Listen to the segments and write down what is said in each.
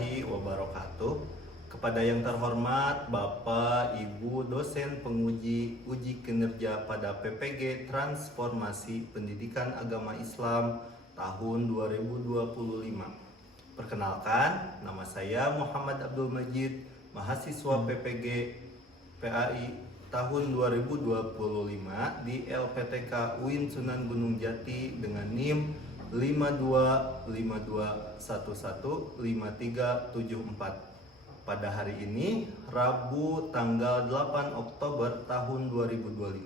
warahmatullahi wabarakatuh. Kepada yang terhormat Bapak, Ibu, dosen penguji uji kinerja pada PPG Transformasi Pendidikan Agama Islam tahun 2025. Perkenalkan, nama saya Muhammad Abdul Majid, mahasiswa PPG PAI tahun 2025 di LPTK UIN Sunan Gunung Jati dengan NIM 5252115374. Pada hari ini, Rabu tanggal 8 Oktober tahun 2025,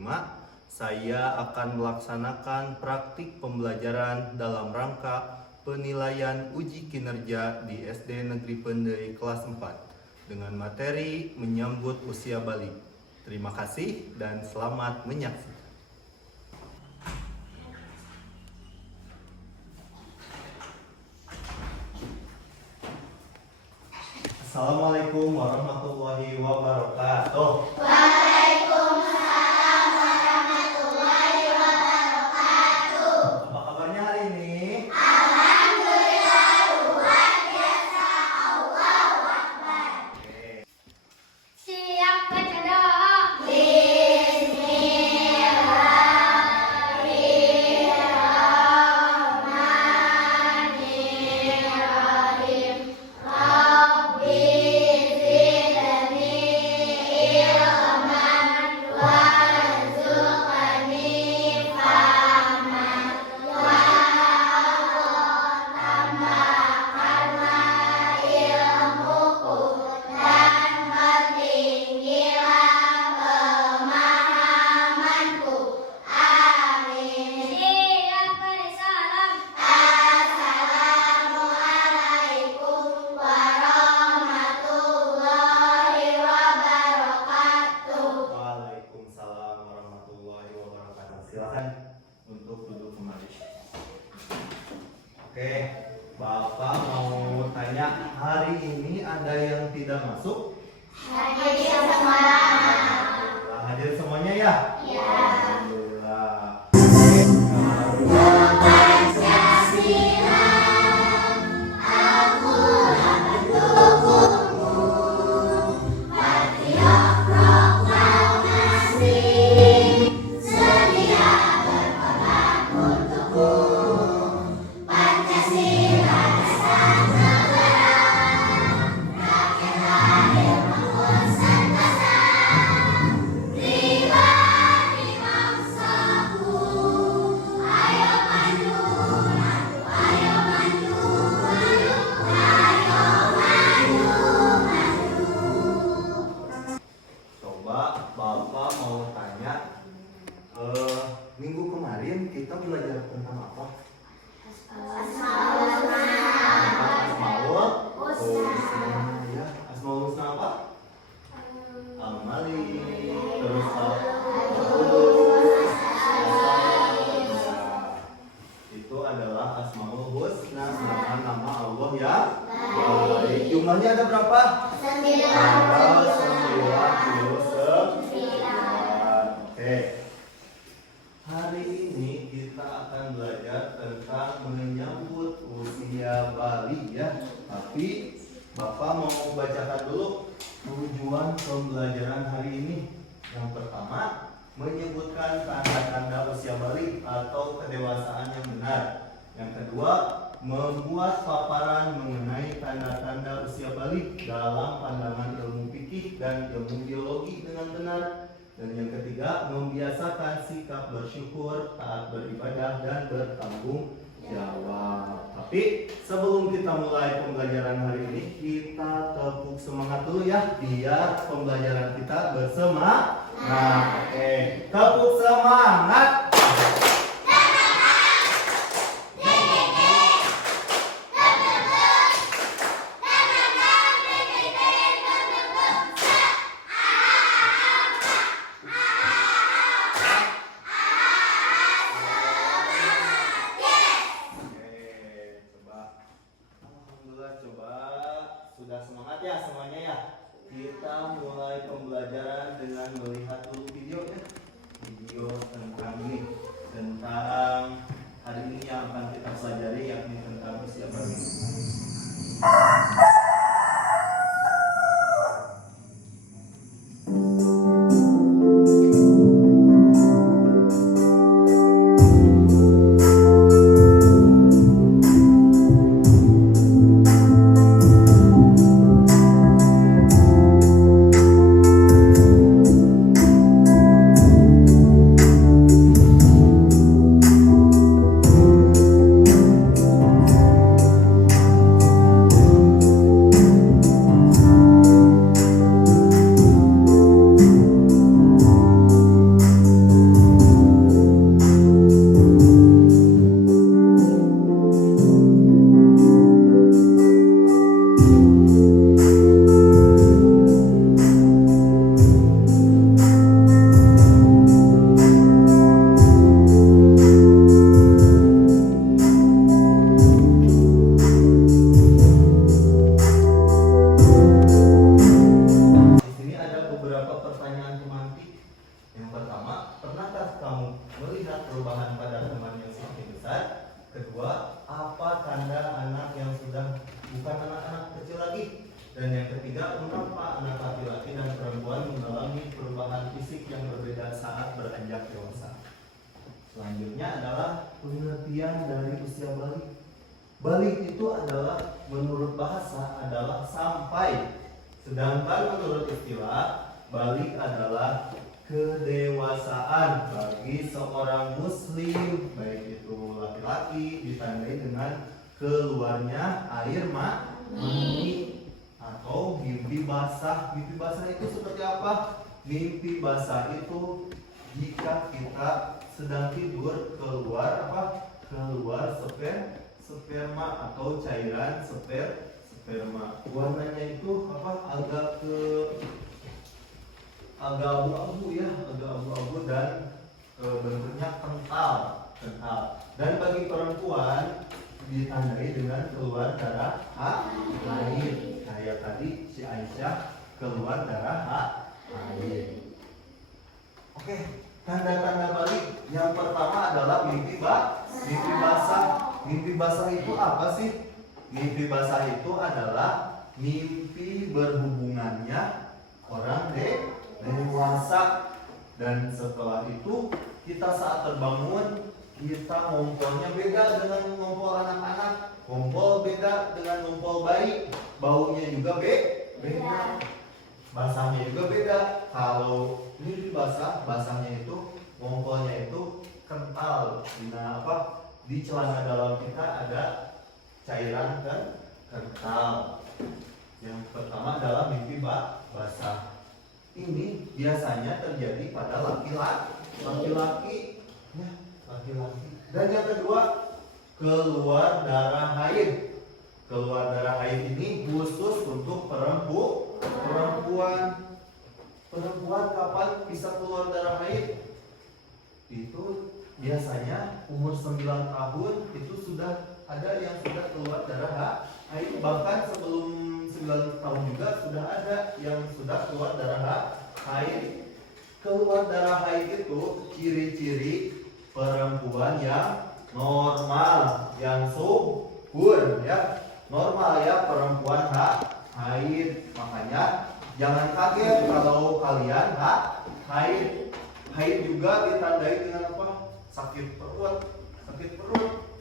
saya akan melaksanakan praktik pembelajaran dalam rangka penilaian uji kinerja di SD Negeri Pendai kelas 4 dengan materi menyambut usia balik. Terima kasih dan selamat menyaksikan. Assalamualaikum warahmatullahi wabarakatuh. Waalaikumsalam warahmatullahi wabarakatuh. Apa kabarnya hari ini? Alhamdulillah luar biasa. Allahu Akbar. Siap baca doa. Bismillahirrahmanirrahim. Rabbi zidni ilman warzuqni fahman. Ya Allah, tambahkanlah ilmuku dan pertinggilah pemahamanku. Amin. Siap beri salam. Assalamualaikum warahmatullahi wabarakatuh. Waalaikumsalam warahmatullahi wabarakatuh. Silakan untuk duduk kembali. Oke, Bapak mau tanya, hari ini ada yang tidak masuk? Hadir semua. Alhamdulillah, hadir semuanya ya? Ya. Alhamdulillah. Pancasila, aku pendukungmu. Patriot proklamasi, sedia berkorban untukku. Pancasila dasar negara, rakyat lahir maupun sentosa. Pribadi bangsaku, ayo maju, maju, ayo maju, maju, ayo maju, maju. Coba Bapak mau tanya, minggu kemarin kita belajar tentang apa? Asmaul husna. Asmaul Husna. Ya, Asmaul Husna apa? Al-Malik, terus Al-Qudus, itu adalah Asmaul Husna, nama Allah ya. Baik, jumlahnya ada berapa? Ada 99. Oke. Hari ini kita akan belajar tentang menyambut usia balik ya. Tapi Bapak mau bacakan dulu tujuan pembelajaran hari ini. Yang pertama, menyebutkan tanda-tanda usia balik atau kedewasaan yang benar. Yang kedua, membuat paparan mengenai tanda-tanda usia balik dalam pandangan ilmu fikih dan ilmu biologi dengan benar. Dan yang ketiga, membiasakan sikap bersyukur, taat beribadah, dan bertanggung jawab. Tapi sebelum kita mulai pembelajaran hari ini, kita tepuk semangat dulu ya, biar pembelajaran kita bersemangat. Oke, tepuk semangat. Sudah semangat ya semuanya ya. Kita mulai pembelajaran dengan melihat dulu video ya. Video tentang ini, tentang hari ini yang akan kita pelajari yakni tentang usia balik. Dan yang ketiga, mengapa anak laki-laki dan perempuan mengalami perubahan fisik yang berbeda saat beranjak dewasa. Selanjutnya adalah pengertian dari usia balik. Balik itu adalah menurut bahasa adalah sampai, sedangkan menurut istilah balik adalah kedewasaan bagi seorang muslim, baik itu laki-laki, ditandai dengan keluarnya air mani atau mimpi basah. Mimpi basah itu seperti apa? Mimpi basah itu jika kita sedang tidur keluar apa? Keluar sperma atau cairan sperma. Warnanya itu apa? Agak abu-abu ya, agak abu-abu dan bentuknya kental. Dan bagi perempuan ditandai dengan keluar darah air. Kayak tadi si Aisyah keluar darah air. Oke, tanda-tanda balik yang pertama adalah mimpi basah. Mimpi basah itu apa sih? Mimpi basah itu adalah mimpi berhubungannya orang dewasa, dan setelah itu kita saat terbangun kita ngompolnya beda dengan ngompol anak-anak, ngompol beda dengan ngompol bayi, baunya juga beda, basahnya juga beda. Kalau ini basahnya itu ngompolnya itu kental. Di celana dalam kita ada cairan kental. Yang pertama adalah mimpi basah. Ini biasanya terjadi pada laki-laki. Dan yang kedua, keluar darah haid. Keluar darah haid ini khusus untuk perempuan. Perempuan kapan bisa keluar darah haid? Itu biasanya umur 9 tahun itu sudah ada yang sudah keluar darah haid. Bahkan sebelum 9 tahun juga sudah ada yang sudah keluar darah haid. Keluar darah haid itu ciri-ciri perempuan yang normal, yang subur ya. Normal ya perempuan haid. Makanya jangan kaget kalau kalian haid. Haid juga ditandai dengan apa? Sakit perut.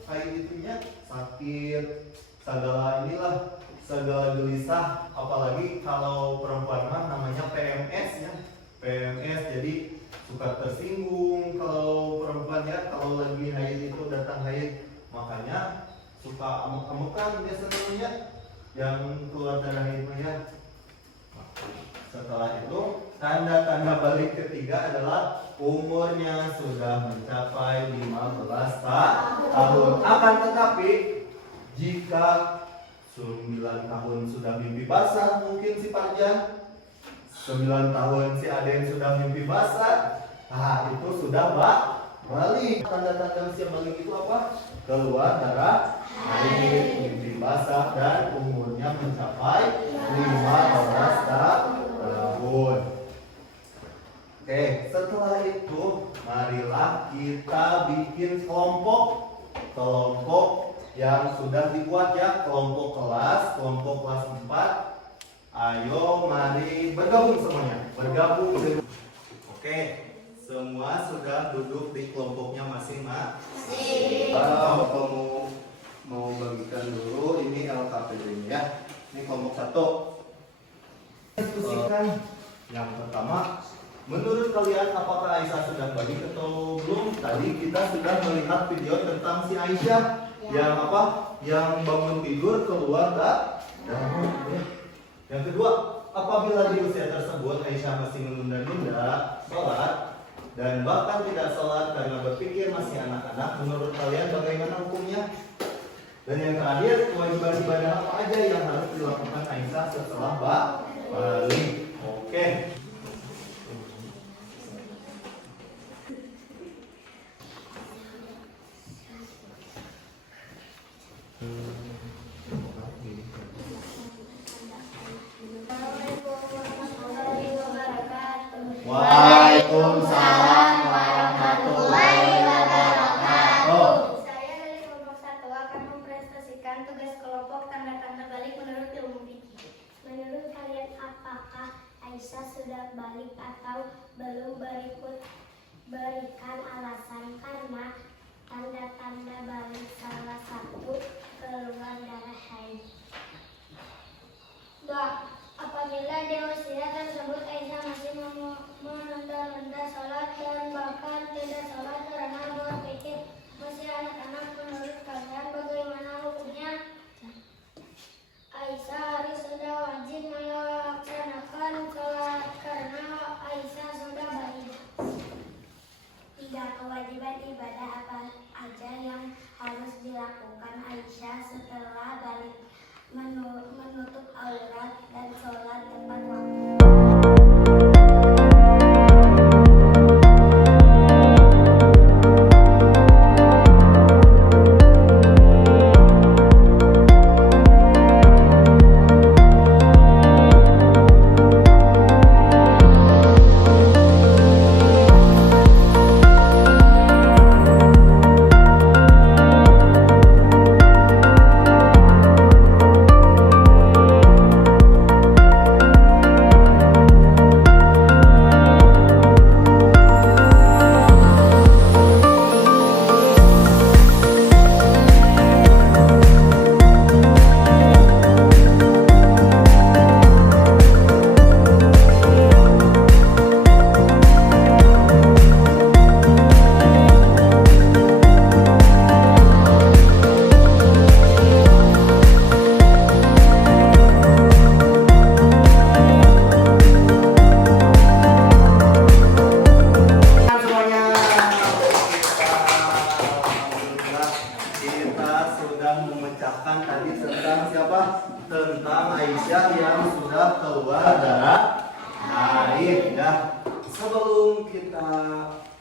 Haid itunya sakit, segala gelisah. Apalagi kalau perempuan namanya PMS ya. PMS, jadi suka tersinggung kalau perempuan ya, kalau lagi haid itu datang haid, makanya suka amuk-amukan biasanya yang keluar darah haidnya. Setelah itu tanda-tanda balik ketiga adalah umurnya sudah mencapai 15 tahun. Akan tetapi jika 9 tahun sudah mimpi basah, mungkin si Parjan 9 tahun si Aden sudah mimpi basah, itu sudah balik. Tanda-tanda usia balik itu apa? Keluar darah haid, mimpi basah, dan umurnya mencapai 15 tahun. Oke, setelah itu marilah kita bikin kelompok yang sudah dibuat ya, kelompok kelas 4. Ayo mari bergabung semuanya. Oke, semua sudah duduk di kelompoknya masing-masing. Kalau mau bagikan dulu ini LKPD-nya ya. Ini kelompok 1. Diskusikan yang pertama, menurut kalian apakah Aisyah sudah balik atau belum? Tadi kita sudah melihat video tentang si Aisyah yang apa? Yang bangun tidur keluar darah. Yang kedua, apabila di usia tersebut Aisyah masih menunda-nunda sholat dan bahkan tidak sholat karena berpikir masih anak-anak, menurut kalian bagaimana hukumnya? Dan yang terakhir, kewajiban ibadah apa aja yang harus dilakukan Aisyah setelah balik? Oke. Waalaikumsalam warahmatullahi wabarakatuh. Saya dari kelompok 1 akan mempresentasikan tugas kelompok tanda-tanda balik menurut ilmu fikih. Menurut balik atau belum berikan alasan karena tanda-tanda balik salah satu keluar darah haid. 2. Apabila di usia tersebut Aisyah masih menunda-nunda sholat dan bahkan tidak sholat karena berpikir masih anak-anak, menurut kalian bagaimana hukumnya? Aisyah harus sudah wajib melaksanakan sholat karena Aisyah sudah balik. 3. Kewajiban ibadah apa aja yang harus dilakukan Aisyah setelah balik? Menutup aurat dan sholat tepat waktu. Tentang Aisyah yang sudah keluar darah haid ya. Sebelum kita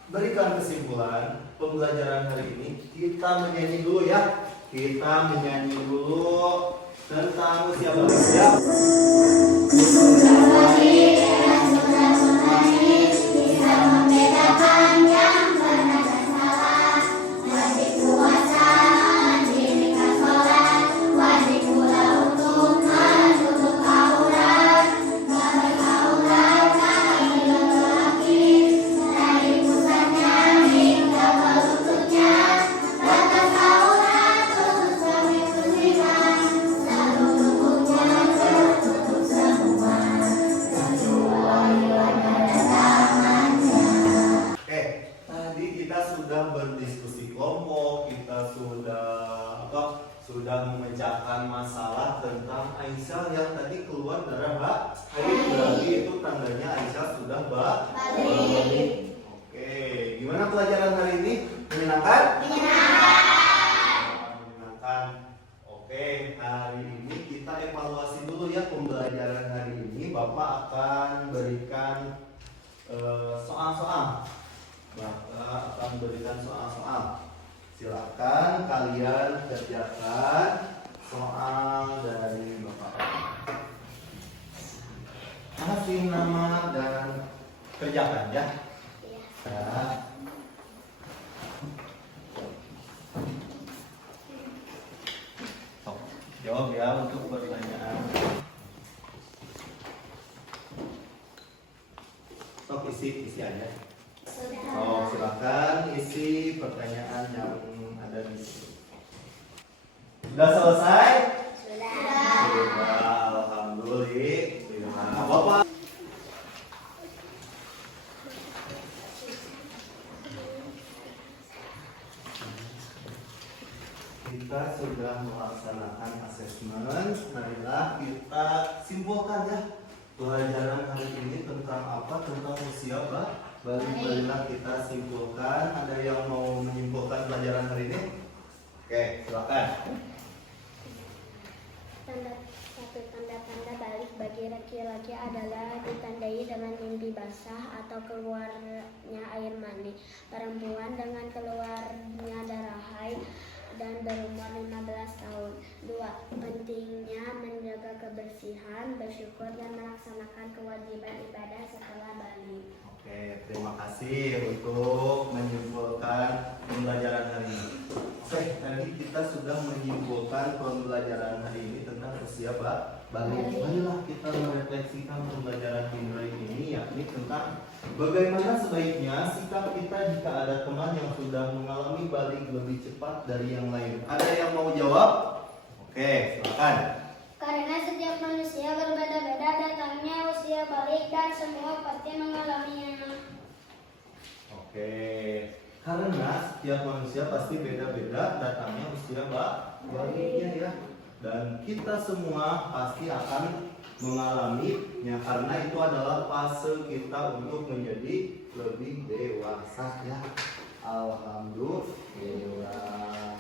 berikan kesimpulan pembelajaran hari ini, kita menyanyi dulu ya. Kita menyanyi dulu tentang usia balik ya. Bisa membedakan yang benar dan salah, wajib puasa, mendirikan sholat, wajib pula untuk menutup aurat, bagai aurat kaki laki-laki, dari pusatnya hingga ke lututnya, batas aurat khusus bagi muslimah, seluruh tubuhnya tertutup semua, kecuali wajah dan tangannya. Tadi kita sudah berdiskusi kelompok, kita sudah memecahkan masalah tentang Aisyah yang tadi keluar darah haid. Berarti itu tandanya Aisyah sudah balik. Oke, gimana pelajaran hari ini? Menyenangkan? Menyenangkan. Oke, hari ini kita evaluasi dulu ya pembelajaran hari ini. Bapak akan berikan soal-soal. Bapak akan berikan soal-soal. Silakan kalian kerjakan soal dari Bapak. Kasih nama dan kerjakan ya. Ya. Jawab ya untuk pertanyaan. Isi aja. Silakan isi pertanyaan yang ada di sini. Sudah selesai? Sudah. Alhamdulillah. Bapak. Kita sudah melaksanakan asesmen. Marilah kita simpulkan ya pelajaran hari ini tentang apa? Tentang usia Marilah kita simpulkan. Ada yang mau menyimpulkan pelajaran hari ini? Oke, silakan. Tanda-tanda balik bagi laki-laki adalah ditandai dengan mimpi basah atau keluarnya air mani, perempuan dengan keluarnya darah haid dan berumur 15 tahun. 2. Pentingnya menjaga kebersihan, bersyukur dan melaksanakan kewajiban ibadah setelah balik. Oke, terima kasih untuk menyimpulkan pembelajaran hari ini. Oke, tadi kita sudah menyimpulkan pembelajaran hari ini tentang usia balik. Marilah kita merefleksikan pembelajaran Indra ini, yakni tentang bagaimana sebaiknya sikap kita jika ada teman yang sudah mengalami balik lebih cepat dari yang lain. Ada yang mau jawab? Oke, silakan. Karena setiap manusia berbeda-beda datangnya usia balik dan semua pasti mengalaminya. Oke, karena setiap manusia pasti beda-beda datangnya usia baliknya ya. Dan kita semua pasti akan mengalaminya karena itu adalah fase kita untuk menjadi lebih dewasa ya. Alhamdulillah.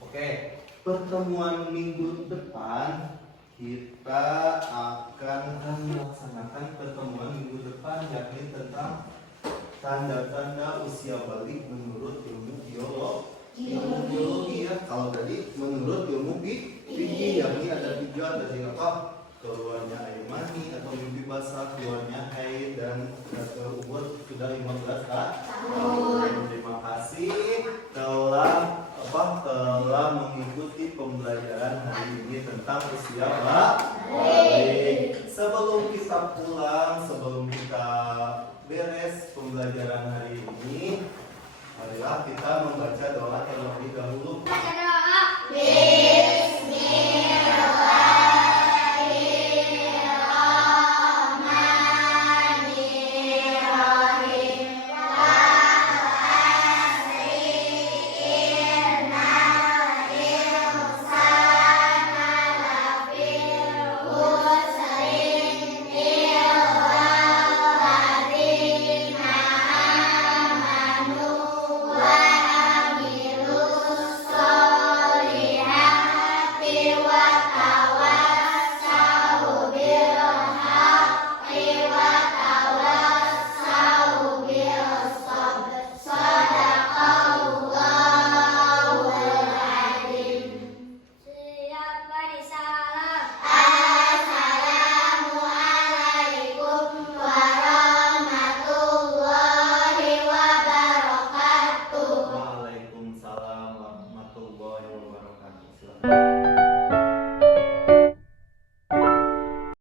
Oke, pertemuan minggu depan kita akan melaksanakan pertemuan minggu depan yakni tentang tanda-tanda usia balik menurut ilmu biologi ya. Kalau tadi menurut ilmu biologi yakni ada 3, dari apa? Keluarnya air mani atau mimpi basah, keluarnya haid, dan umur sudah 15 tahun. Terima kasih telah mengikuti pembelajaran hari ini tentang usia balik. Sebelum kita pulang, sebelum kita beres pembelajaran hari ini, marilah kita membaca doa terlebih dahulu. Baca doa.